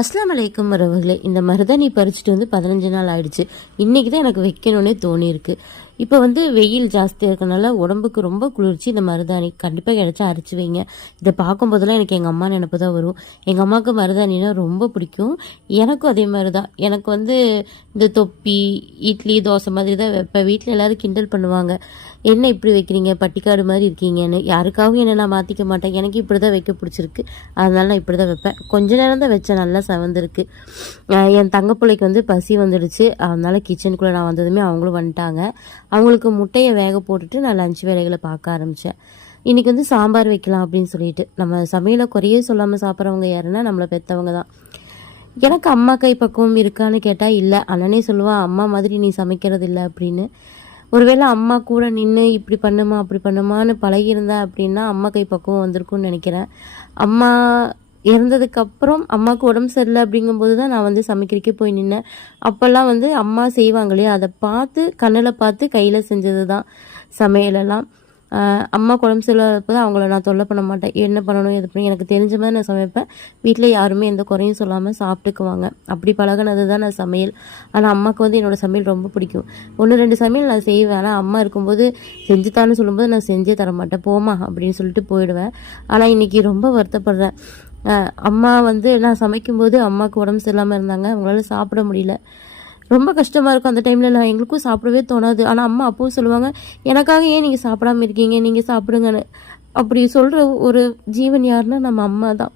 அஸ்ஸலாமு அலைக்கும் உறவுகளே. இந்த மருதாணி பறிச்சுட்டு வந்து 15 நாள் ஆயிடுச்சு. இன்னைக்கு தான் எனக்கு வைக்கணும்னே தோணியிருக்கு. இப்போ வந்து வெயில் ஜாஸ்தியாக இருக்கனால உடம்புக்கு ரொம்ப குளிர்ச்சி. இந்த மருதாணி கண்டிப்பாக கிடைச்சா அரைச்சி வைங்க. இதை பார்க்கும்போதெல்லாம் எனக்கு எங்கள் அம்மா நினப்பு தான் வரும். எங்கள் அம்மாவுக்கு மருதாணினா ரொம்ப பிடிக்கும். எனக்கும் அதே மாதிரி தான். எனக்கு வந்து இந்த தொப்பி, இட்லி, தோசை மாதிரி தான் வைப்பேன். வீட்டில் எல்லோரும் கிண்டல் பண்ணுவாங்க, என்ன இப்படி வைக்கிறீங்க, பட்டிக்காடு மாதிரி இருக்கீங்கன்னு. யாருக்காகவும் என்ன நான் மாற்றிக்க மாட்டேன். எனக்கு இப்படி தான் வைக்க பிடிச்சிருக்கு, அதனால நான் இப்படி தான் வைப்பேன். கொஞ்ச நேரம் தான் வச்சேன், நல்லா செவந்திருக்கு. என் தங்க பிள்ளைக்கு வந்து பசி வந்துடுச்சு, அதனால கிச்சனுக்குள்ளே நான் வந்ததுமே அவங்களும் வந்துட்டாங்க. அவங்களுக்கு முட்டையை வேக போட்டுட்டு நான் லஞ்ச் வேலைகளை பார்க்க ஆரம்பித்தேன். இன்றைக்கி வந்து சாம்பார் வைக்கலாம் அப்படின்னு சொல்லிட்டு. நம்ம சமையலை குறையே சொல்லாமல் சாப்பிட்றவங்க யாருன்னா நம்மளை பெற்றவங்க தான். எனக்கு அம்மா கை பக்குவம் இருக்கான்னு கேட்டால் இல்லை. அண்ணனே சொல்லுவான், அம்மா மாதிரி நீ சமைக்கிறது இல்லை அப்படின்னு. ஒருவேளை அம்மா கூட நின்று இப்படி பண்ணுமா அப்படி பண்ணுமான்னு பழகியிருந்தா அப்படின்னா அம்மா கை பக்குவம் வந்திருக்கும்னு நினைக்கிறேன். அம்மா இறந்ததுக்கப்புறம் அம்மாவுக்கு உடம்பு சரியில்லை அப்படிங்கும்போது தான் நான் வந்து சமைக்கிறதுக்கே போய் நின்னேன். அப்போல்லாம் வந்து அம்மா செய்வாங்க இல்லையா, அதை பார்த்து கண்ணில் பார்த்து கையில் செஞ்சது தான் சமையலெல்லாம். அம்மா உடம்பு சரியில்லாதப்போ தான் அவங்கள நான் தொல்லை பண்ண மாட்டேன். என்ன பண்ணணும் எது பண்ணணும் எனக்கு தெரிஞ்ச மாதிரி நான் சமைப்பேன். வீட்டில் யாருமே எந்த குறையும் சொல்லாமல் சாப்பிட்டுக்குவாங்க. அப்படி பழகினது தான் நான் சமையல். ஆனால் அம்மாவுக்கு வந்து என்னோடய சமையல் ரொம்ப பிடிக்கும். 1-2 சமையல் நான் செய்வேன். ஆனால் அம்மா இருக்கும்போது செஞ்சுத்தான்னு சொல்லும்போது நான் செஞ்சே தர மாட்டேன். போமா அப்படின்னு சொல்லிட்டு போயிடுவேன். ஆனால் இன்றைக்கி ரொம்ப வருத்தப்படுறேன். அம்மா வந்து நான் சமைக்கும்போது அம்மாவுக்கு உடம்பு சரியில்லாமல் இருந்தாங்க. அவங்களால சாப்பிட முடியல. ரொம்ப கஷ்டமாக இருக்கும் அந்த டைமில். நான் எங்களுக்கும் சாப்பிடவே தோணாது. ஆனால் அம்மா அப்பவும் சொல்லுவாங்க, எனக்காக ஏன் நீங்கள் சாப்பிடாமல் இருக்கீங்க, நீங்கள் சாப்பிடுங்கன்னு. அப்படி சொல்கிற ஒரு ஜீவன் யாருன்னா நம்ம அம்மா தான்.